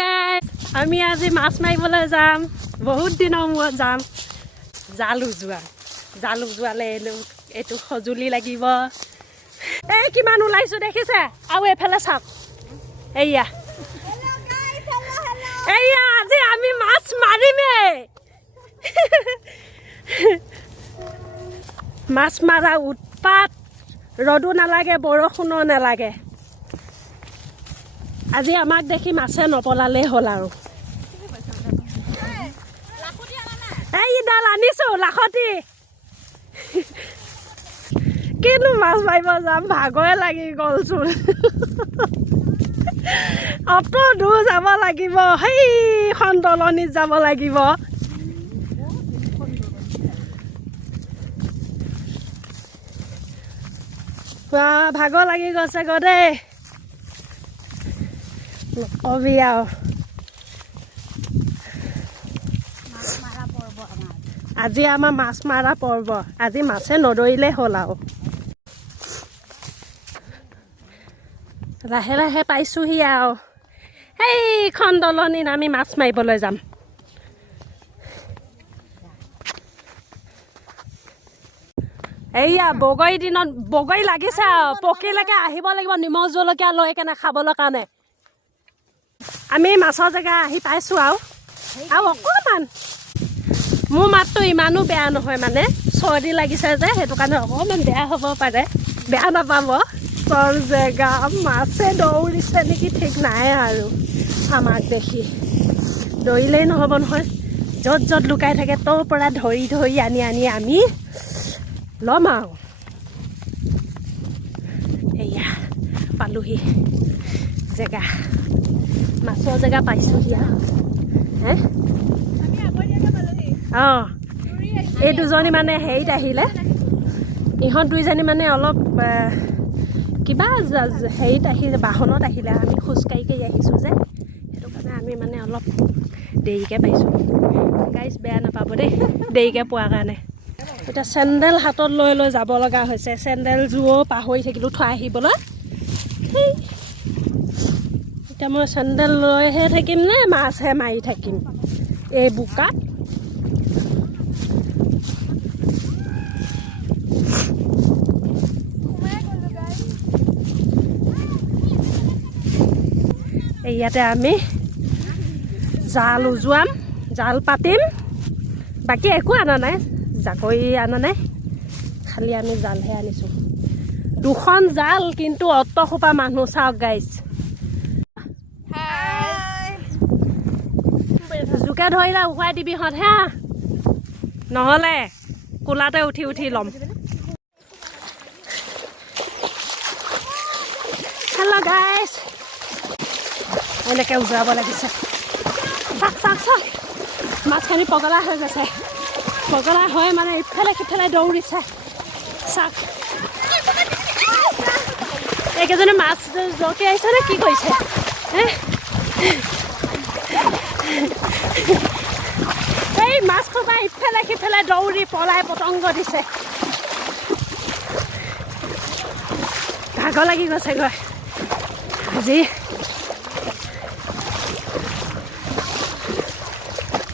Guys আমি আজি মাছ মাৰিবলৈ যাম বহুত দিনৰ মূৰত যাম জাল উজোৱালে এইটো সঁজুলি লাগিব এই কিমান ওলাইছো দেখিছে আৰু এইফালে চাওক এইয়া আজি আমি মাছ মাৰিমেই মাছ মাৰা উৎপাত ৰদো নালাগে বৰষুণো নালাগে আজি আমাক দেখি মাছে নপলালেই হ'ল আৰু এইডাল আনিছো লাখতি কিন্তু মাছ মাৰিব যাম ভাগৰে লাগি গ'লচোন অত দূৰ যাব লাগিব সেইখন দলনিত যাব লাগিব ভাগৰ লাগি গৈছে গৈ দেই নকবি আৰু আজি আমাৰ মাছ মাৰা পৰ্ব আজি মাছে নদৰিলে হ'ল আৰু লাহে লাহে পাইছোহি আৰু সেইখন দলনিত আমি মাছ মাৰিবলৈ যাম এইয়া বগৰী দিনত বগৰী লাগিছে আৰু পকিলৈকে আহিব লাগিব নিমখ জলকীয়া লৈ কেনে খাবলৈ কাৰণে আমি মাছৰ জেগা আহি পাইছোঁ আৰু অকণমান মোৰ মাতটো ইমানো বেয়া নহয় মানে চৰ্দি লাগিছে যে সেইটো কাৰণে অকণমান বেয়া হ'ব পাৰে বেয়া নাপাব চৰ জেগা মাছে দৌৰিছে নেকি ঠিক নাই আৰু আমাক দেখি দৌৰিলেই নহ'ব নহয় য'ত য'ত লুকাই থাকে তোৰ পৰা ধৰি ধৰি আনি আমি ল'ম আৰু এয়া পালোহি জেগা মাছৰ জেগা পাইছোঁহি আৰু অঁ এই দুজনী মানে হেৰিত আহিলে ইহঁত দুইজনী মানে অলপ কিবা হেৰিত আহিলে বাহনত আহিলে আমি খোজকাঢ়ি আহিছোঁ যে সেইটো কাৰণে আমি মানে অলপ দেৰিকৈ পাইছোঁ গাইজ বেয়া নাপাব দেই দেৰিকৈ পোৱাৰ কাৰণে এতিয়া চেণ্ডেল হাতত লৈ লৈ যাব লগা হৈছে চেণ্ডেলযোৰো পাহৰি থাকিলোঁ থৈ আহিবলৈ এতিয়া মই চেণ্ডেল লৈহে থাকিম নে মাছহে মাৰি থাকিম এই বোকাত ইয়াতে আমি জাল উজোৱাম জাল পাতিম বাকী একো অনা নাই জাকৈ অনা নাই খালি আমি জালহে আনিছোঁ দুখন জাল কিন্তু অত সোপা মানুহ চাওক গাইজ জোকে ধৰিলে উকুৱাই দিবিহঁত হে নহ'লে কোলাতে উঠি ল'ম হেল্ল' গাইজ এনেকৈ উজৰাব লাগিছে চাক মাছখিনি পগলা হৈ গৈছে পগলা হৈ মানে ইফালে সিফালে দৌৰিছে চাক এইকেইজনী মাছ জকি আহিছে নে কি কৰিছে এই মাছ খোপা ইফালে সিফালে দৌৰি পলাই পতংগ দিছে ভাগৰ লাগি গৈছেগৈ আজি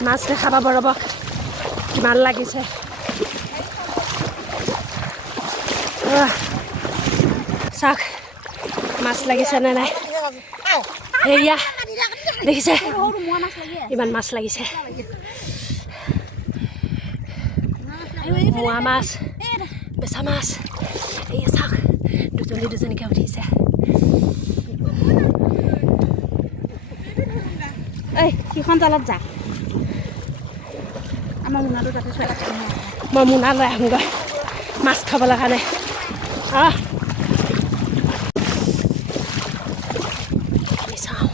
মাছ দেখা পাব ৰ'ব কিমান লাগিছে চাওক মাছ লাগিছে নে নাই সেয়া দেখিছে ইমান মাছ লাগিছে মোৱা মাছ বেচা মাছ এয়া চাওক দুজনীকৈ উঠিছে এই কিখন জালত যা আমাৰ মোনাটো তাতে থৈ মই মোনা লৈ আহোঁগৈ মাছ খাবলৈ কাৰণে চাওঁ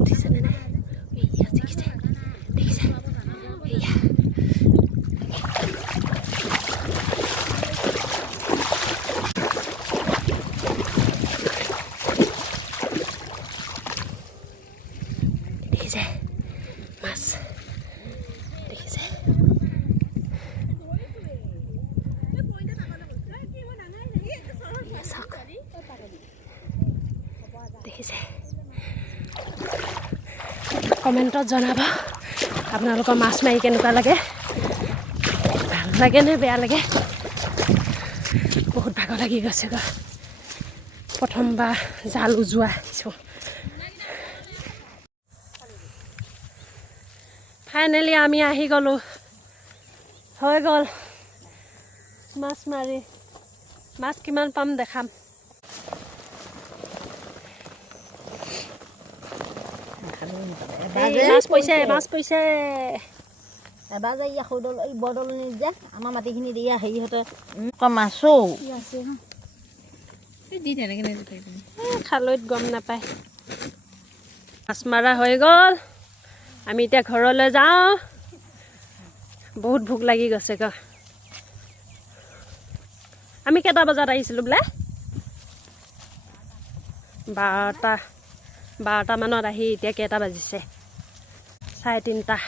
উঠিছেনে নাই দেখিছে এয়া দেখিছে মাছ দেখিছে কমেণ্টত জনাব আপোনালোকৰ মাছ মাৰি কেনেকুৱা লাগে, ভাল লাগে নে বেয়া লাগে। বহুত ভাগৰ লাগি গৈছে গৈ, প্ৰথমবাৰ জাল উজোৱা আহিছোঁ। ফাইনেলি আমি আহি গ'লোঁ, হৈ গ'ল মাছ মাৰি। মাছ কিমান পাম দেখাম। মাছ পৰিছে, মাছ পৰিছে। এবাৰ যে ইয়াৰ সৌদল এই বৰদলনিত যে আমাৰ মাটিখিনি দিয়া হেৰিহঁতে মাছো খালৈত গম নাপায়। মাছ মাৰা হৈ গ'ল, আমি এতিয়া ঘৰলৈ যাওঁ। বহুত ভোক লাগি গৈছে গ। আমি কেইটা বজাত আহিছিলোঁ বোলে? 12টা মানত আহি এতিয়া কেইটা বাজিছে? 3:30।